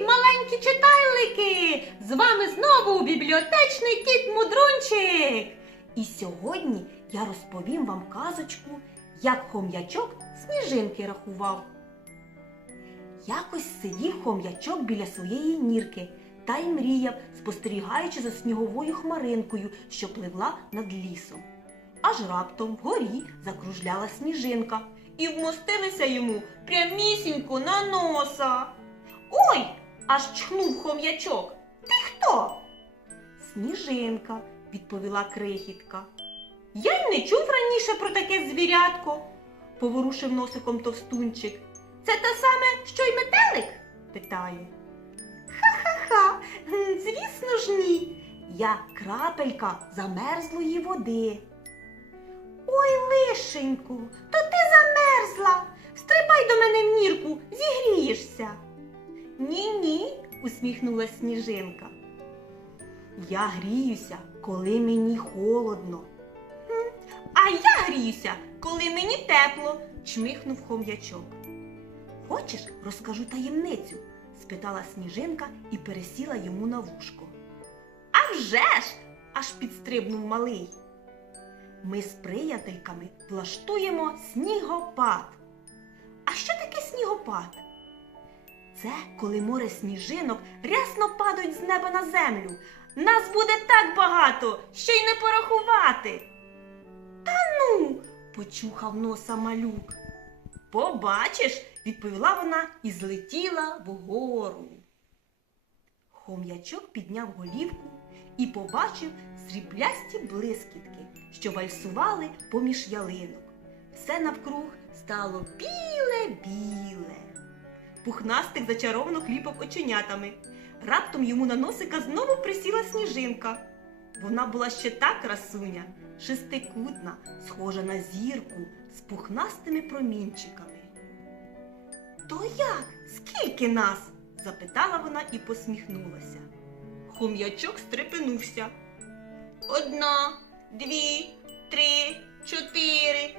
Маленькі читайлики! З вами знову бібліотечний кіт Мудрунчик. І сьогодні я розповім вам казочку, як хом'ячок сніжинки рахував. Якось сидів хом'ячок біля своєї нірки та й мріяв, спостерігаючи за сніговою хмаринкою, що пливла над лісом. Аж раптом вгорі закружляла сніжинка і вмостилися йому прямісінько на носа. Ой! Аж чхнув хом'ячок. Ти хто? Сніжинка, відповіла крихітка. Я й не чув раніше про таке звірятко, поворушив носиком товстунчик. Це те саме, що й метелик? питає. Ха-ха-ха, звісно ж ні. Я крапелька замерзлої води. Ой, лишеньку, то ти замерзла. Стрибай до мене в нірку, зігрієшся. Ні, ні, усміхнулась сніжинка. Я гріюся, коли мені холодно. А я гріюся, коли мені тепло, чмихнув хом'ячок. Хочеш, розкажу таємницю? спитала сніжинка і пересіла йому на вушко. «А вже ж!» – аж підстрибнув малий. Ми з приятельками влаштуємо снігопад. А що таке снігопад? Це коли море сніжинок рясно падають з неба на землю. Нас буде так багато, що й не порахувати. Та ну, почухав носа малюк. Побачиш, відповіла вона і злетіла вгору. Хом'ячок підняв голівку і побачив сріблясті блискітки, що вальсували поміж ялинок. Все навкруг стало біле-біле. Пухнастик зачаровано кліпав оченятами. Раптом йому на носика знову присіла сніжинка. Вона була ще та красуня, шестикутна, схожа на зірку з пухнастими промінчиками. То як? Скільки нас? запитала вона і посміхнулася. Хом'ячок стрепенувся. Одна, дві, три, чотири,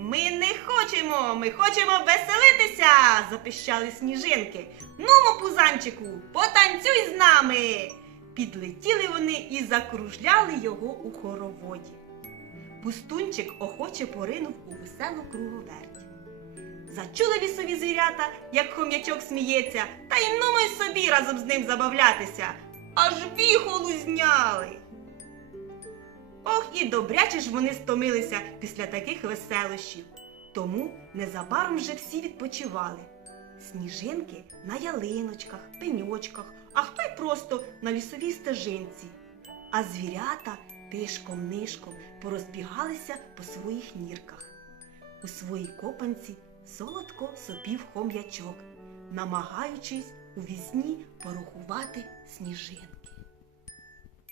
Ми не хочемо, ми хочемо веселитися, запищали сніжинки. Нумо, пузанчику, потанцюй з нами. Підлетіли вони і закружляли його у хороводі. Пустунчик охоче поринув у веселу круговерть. Зачули лісові звірята, як хом'ячок сміється, та й нумо й собі разом з ним забавлятися. Аж віхолу зняли. Ох, і добряче ж вони стомилися після таких веселощів. Тому незабаром вже всі відпочивали. Сніжинки на ялиночках, пеньочках, а хто й просто на лісовій стежинці. А звірята тишком-нишком порозбігалися по своїх нірках. У своїй копанці солодко сопів хом'ячок, намагаючись у візні порахувати сніжинки.